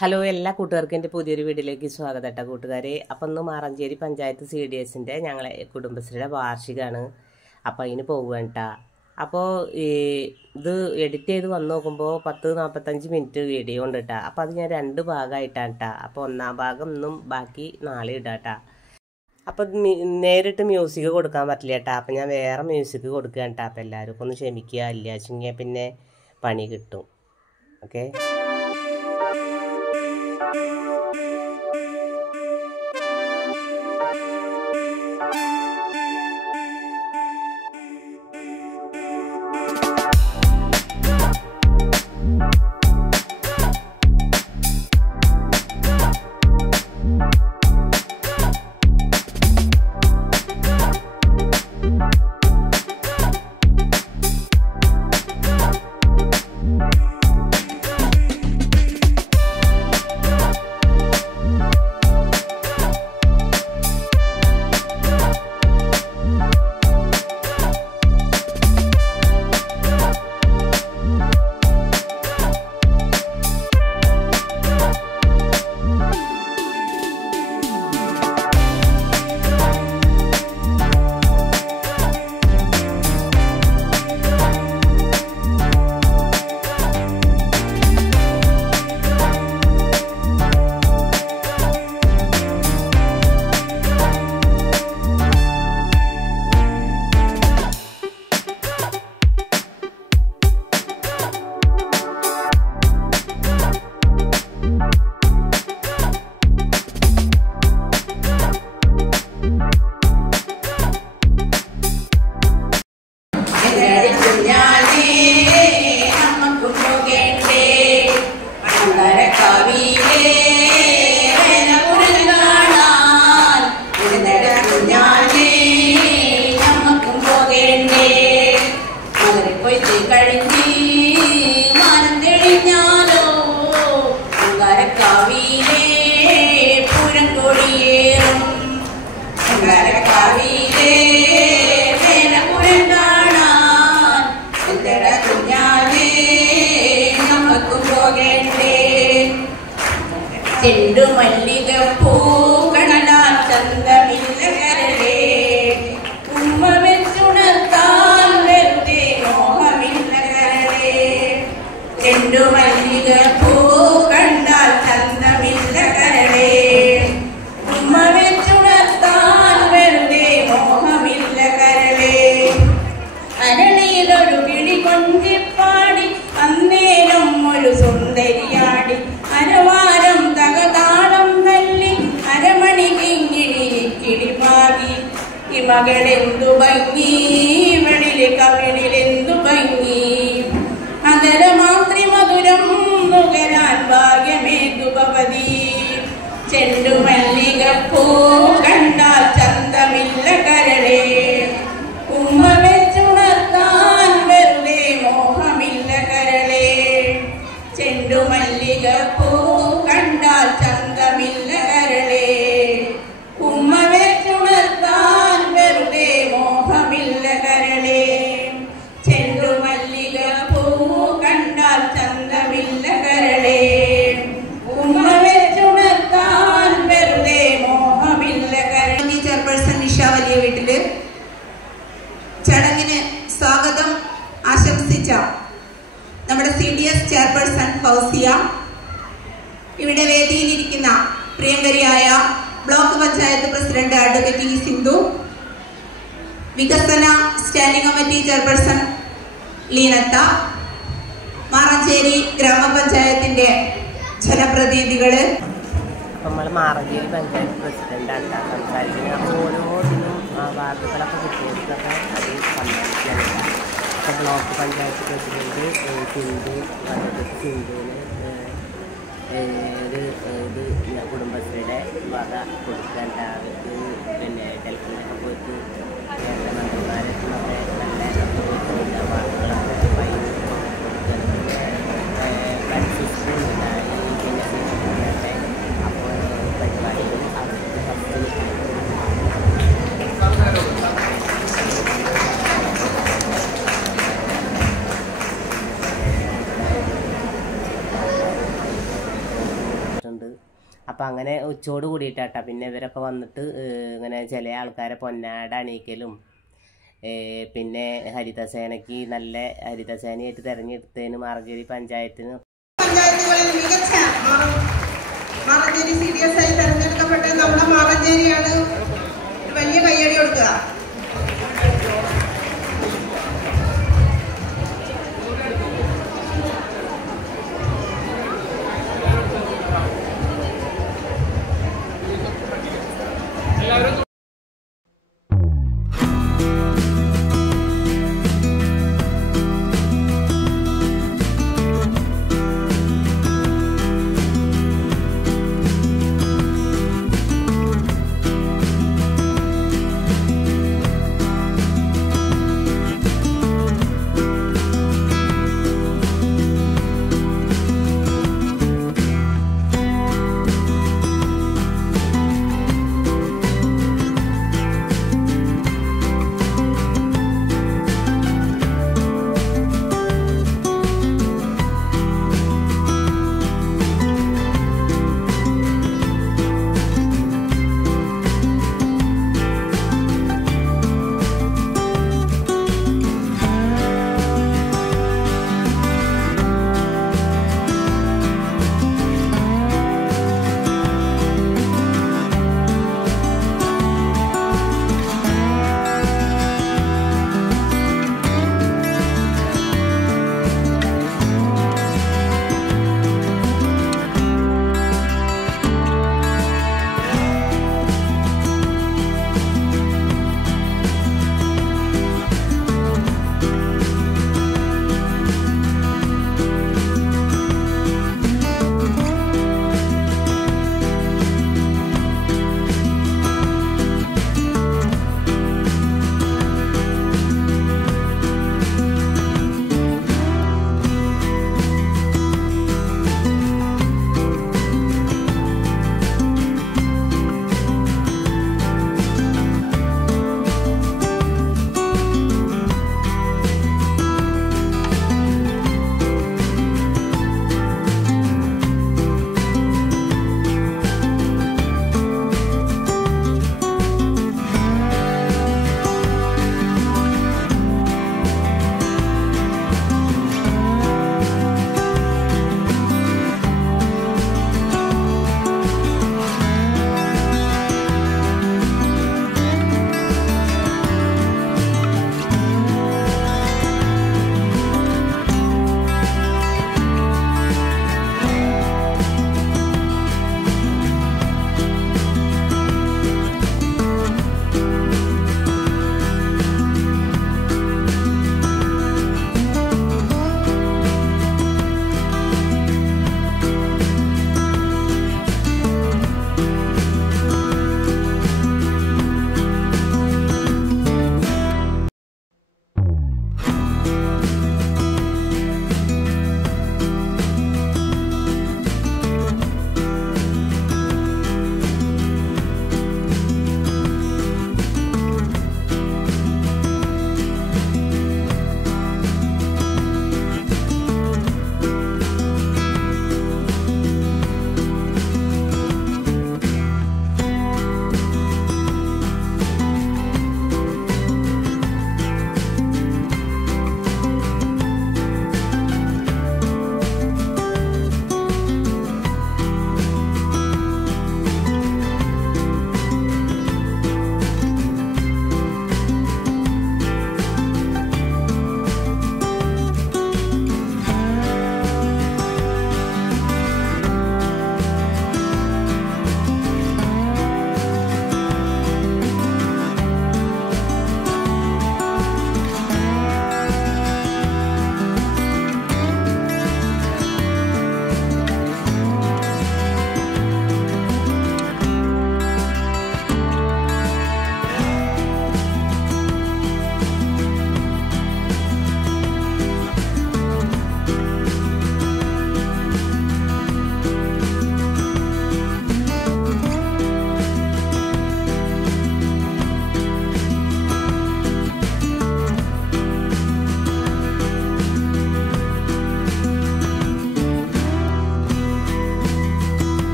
Hello എല്ലാ കൂട്ടുകാർക്കും എൻ്റെ പുതിയൊരു വീഡിയോയിലേക്ക് സ്വാഗതം കേട്ടോ കൂട്ടുകാരെ. അപ്പം ഇന്ന് മാറഞ്ചേരി പഞ്ചായത്ത് CDSൻ്റെ ഞങ്ങളെ കുടുംബശ്രീയുടെ വാർഷികമാണ്. അപ്പോൾ അതിന് പോവുകയാണ് കേട്ടോ. അപ്പോൾ ഇത് എഡിറ്റ് ചെയ്ത് വന്ന് നോക്കുമ്പോൾ 10-45 മിനിറ്റ് വീഡിയോ ഉണ്ട് കേട്ടോ. അപ്പോൾ അത് ഞാൻ 2 ഭാഗമായിട്ടാണ് കേട്ടോ. അപ്പോൾ ഒന്നാം ഭാഗം ഇന്നും ബാക്കി നാളെ ഇടാം കേട്ടോ. അപ്പോൾ നേരിട്ട് മ്യൂസിക് കൊടുക്കാൻ പറ്റില്ല കേട്ടോ. അപ്പം ഞാൻ വേറെ മ്യൂസിക് കൊടുക്കുകയാണ് കേട്ടോ. അപ്പോൾ എല്ലാവർക്കും ഒന്ന് ക്ഷമിക്കുക, ഇല്ല വെച്ചെങ്കിൽ പിന്നെ പണി കിട്ടും. ഓക്കെ. ചെണ്ടു മല്ലിക പൂക്കണലാൽ ചന്തമില്ലകരളേ ഉമ്മ വെച്ചുണർത്താൻ വെറുതെ മോഹമില്ലകരളേ ചെണ്ടു മല്ലിക പൂക്കണ്ടാൽ ചന്തമില്ലകരളേ ഉമ്മ വെച്ചുണർത്താൻ വെറുതെ മോഹമില്ലകരളേ അരളിയിലൊരു കിളി കൊഞ്ചിപ്പാടി അന്നേരം ഒരു സുന്ദരിയാടി അരവാരം തകതാളം തല്ലി അരമണി കിങ്ങിണി കിളിപാകി ഇമകളെന്തു ഭംഗി വെളിലെ കവിളിലെന്തു ഭംഗി അതരമാത്രി മധുരം നുകരാൻ ഭാഗ്യമേതു ഭവതി ചെണ്ടു മല്ലിക പൂ കണ്ടാൽ ചന്തമില്ല കരളേ ഉമ്മ വെച്ചുണർത്താൻ വെറുതെ മോഹമില്ല കരളേ ചെണ്ടു മല്ലിക പൂ കണ്ടാൽ ചന്തമില്ല കരളേ ഉമ്മ വെച്ചുണർത്താൻ വെറുതെ മോഹമില്ല കരളേ ചെണ്ടു മല്ലിക പൂ കണ്ടാൽ ചന്തമില്ല കരളേ ഉമ്മ വെച്ചുണർത്താൻ വെറുതെ മോഹമില്ല കരളേ. ചെയർപേഴ്സൺ നിഷ വലിയ വീട്ടില് ചടങ്ങിന് സ്വാഗതം ആശംസിച്ച നമ്മുടെ CDS ചെയർപേഴ്സൺ ഫൗസിയ, ഇവിടെ വേദിയിലിരിക്കുന്ന പ്രിയങ്കരിയായ block panchayat president advocate E Sindhu, വികസന സ്റ്റാൻഡിംഗ് കമ്മിറ്റി ചെയർപേഴ്സൺ ലീനത്ത, മാറഞ്ചേരി ഗ്രാമപഞ്ചായത്തിന്റെ ജനപ്രതിനിധികള്, നമ്മൾ മാറഞ്ചേരി പഞ്ചായത്ത് പ്രസിഡന്റാണ് സംസാരിക്കുന്നത്. ഓരോ ഇതിനും വാർത്തകളൊക്കെ കുട്ടികൾക്കൊക്കെ അത് സമ്മാനിക്കാനില്ല. അപ്പോൾ ബ്ലോക്ക് പഞ്ചായത്ത് പ്രസിഡന്റ് സിന്ധു സിന്ധുവിന് ഇത് കുടുംബശ്രീയുടെ വക കൊടുക്കാൻ പിന്നെ ഡൽഹിയിലൊക്കെ പോയിട്ട് കേന്ദ്രമന്ത്രിമാരൊക്കെ നല്ല വാർത്തകളൊക്കെ സ്കൂളുണ്ടായി പിന്നെ അപ്പോൾ പരിപാടികൾ അപ്പം അങ്ങനെ ഉച്ചയോട് കൂടിയിട്ടാട്ടാ പിന്നെ ഇവരൊക്കെ വന്നിട്ട് ഇങ്ങനെ ചില ആൾക്കാരെ പൊന്നാട അണിയിക്കലും പിന്നെ ഹരിതസേനയ്ക്ക് നല്ല ഹരിതസേനയായിട്ട് തിരഞ്ഞെടുത്തതിന് മാറഞ്ചേരി പഞ്ചായത്തിന് പഞ്ചായത്തുകളിൽ മികച്ച മാറഞ്ചേരി CDS ആയി തെരഞ്ഞെടുക്കപ്പെട്ട നമ്മുടെ മാറഞ്ചേരിയാണ്. വലിയ കയ്യടി കൊടുക്കുക.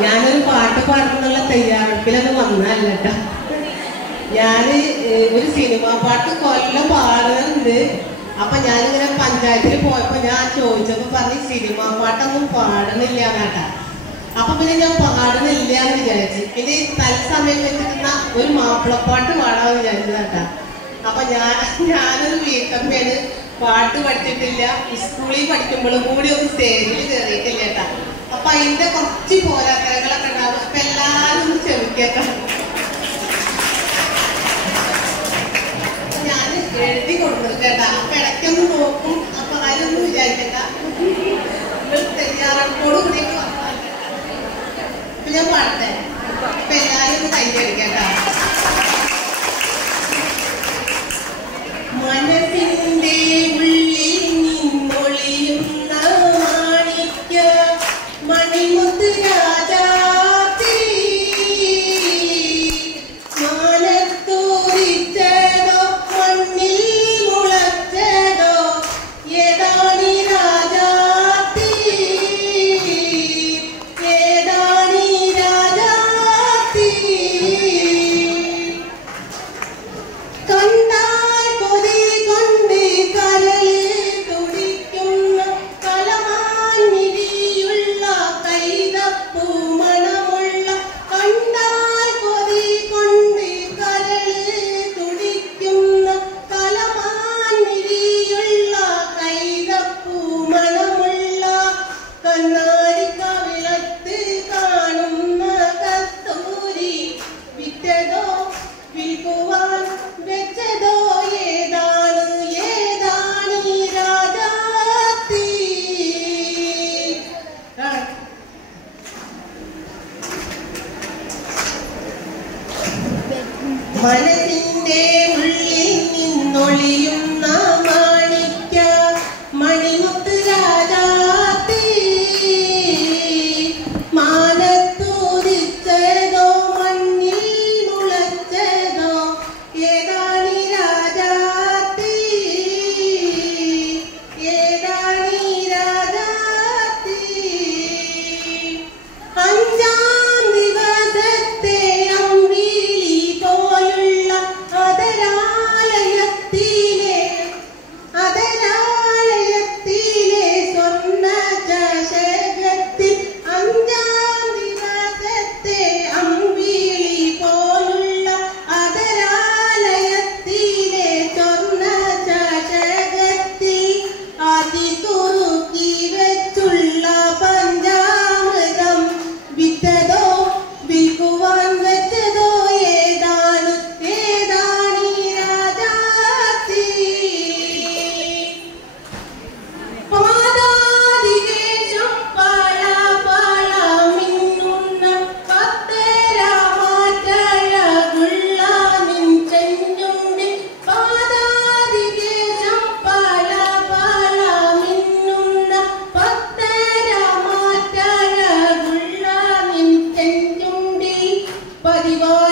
ഞാനൊരു പാട്ട് പാടുന്നുള്ള തയ്യാറെടുപ്പിലൊന്നും വന്നല്ല കേട്ടോ. ഞാന് ഒരു സിനിമ പാട്ട് കൊല്ലം പാടുന്നുണ്ട്. അപ്പൊ ഞാനിങ്ങനെ പഞ്ചായത്തിൽ പോയപ്പോ ഞാൻ ചോദിച്ചപ്പോ പറഞ്ഞ് സിനിമ പാട്ടൊന്നും പാടണില്ല കേട്ടാ. അപ്പൊ പിന്നെ ഞാൻ പാടുന്നില്ല എന്ന് വിചാരിച്ചു. പിന്നെ തത്സമയം വെച്ചിരുന്ന ഒരു മാപ്പിളപ്പാട്ട് പാടാന്ന് വിചാരിച്ചു കേട്ടാ. അപ്പൊ ഞാനൊരു വീട്ടമ്മയാണ്, പാട്ട് പഠിച്ചിട്ടില്ല, സ്കൂളിൽ പഠിക്കുമ്പോഴും കൂടി ഒന്ന് സ്റ്റേജിൽ കയറിയിട്ടില്ല കേട്ടാ. അപ്പൊ അതിന്റെ കുറച്ച് പോരാട്ടങ്ങളൊക്കെ ഉണ്ടാവും. അപ്പൊ എല്ലാരും ഒന്ന് ക്ഷമിക്കേട്ടാ. ഞാൻ എഴുതി കൊടുക്കും കേട്ടാ. അപ്പൊ ഇടയ്ക്കൊന്ന് നോക്കും. അപ്പൊ ആരൊന്നും വിചാരിക്കട്ട, തയ്യാറെടുപ്പോട് കൂടി ഞാൻ പാടട്ടെ. അപ്പൊ എല്ലാരും ഒന്ന് കൈയടിക്കട്ടാ. മനസ്സിന്റെ ഉള്ളിൽ നിന്നൊളിയുന്ന മാണിക്യ മണിമുത്ത് രാജാത്തി മാനത്തോരിച്ചതോ മണ്ണിൽ മുളച്ചതോ ഏതാണി രാജാത്തി ഏതാണി രാജാത്തി കണ്ടാൽ കൊതി കൊണ്ട് കരളിൽ തുടിക്കുന്ന കലമാനിരിയുള്ള കൈതപ്പൂ മണമുള്ള കണ്ടാൽ കൊതി കൊണ്ട് കരളിൽ തുടിക്കുന്ന കലമാനിരിയുള്ള കൈതപ്പൂ മണമുള്ള കണ്ണാടി കവിളത്ത് കാണുന്ന കസ്തൂരി വിറ്റതോ വിൽക്കുവാൻ വെച്ചതോ ഏതാണ് ഏതാണ് ഈ രാജാത്തി. മനസ്സിന്റെ ഉള്ളിൽ നിന്നൊളിയുന്ന മാണിക്യ മണിമുത്ത് രാജാത്തി മാനത്തോദിച്ചതോ മണ്ണിൽ മുളച്ചതോ ഏതാണി രാജാത്തി ഏതാണി രാജാത്തി. അഞ്ചാം ദിവസത്തെ അമ്പിളി പോലുള്ള അതരാലയത്തിലെ സ്വർണ്ണ ചഷകത്തിൽ അഞ്ചാം ദിവസത്തെ അമ്പിളി പോലുള്ള അതരാലയത്തിലെ സ്വർണ്ണ ചഷകത്തിൽ അതികുറുക്കി വെച്ചുള്ള പഞ്ചാമൃതം വിറ്റതോ വിൽക്കുവാൻ വെച്ചതോ ഏതാണ് ഏതാണ് ഈ രാജാത്തി. പാദാതികേശം പാള പാള മിന്നുന്ന പത്തേരാമാറ്റഴകുള്ള നിൻ ചെഞ്ചുണ്ടിൽ പാദാതികേശം പാള പാള മിന്നുന്ന പത്തേരാമാറ്റഴകുള്ള നിൻ ചെഞ്ചുണ്ടിൽ പതിവായി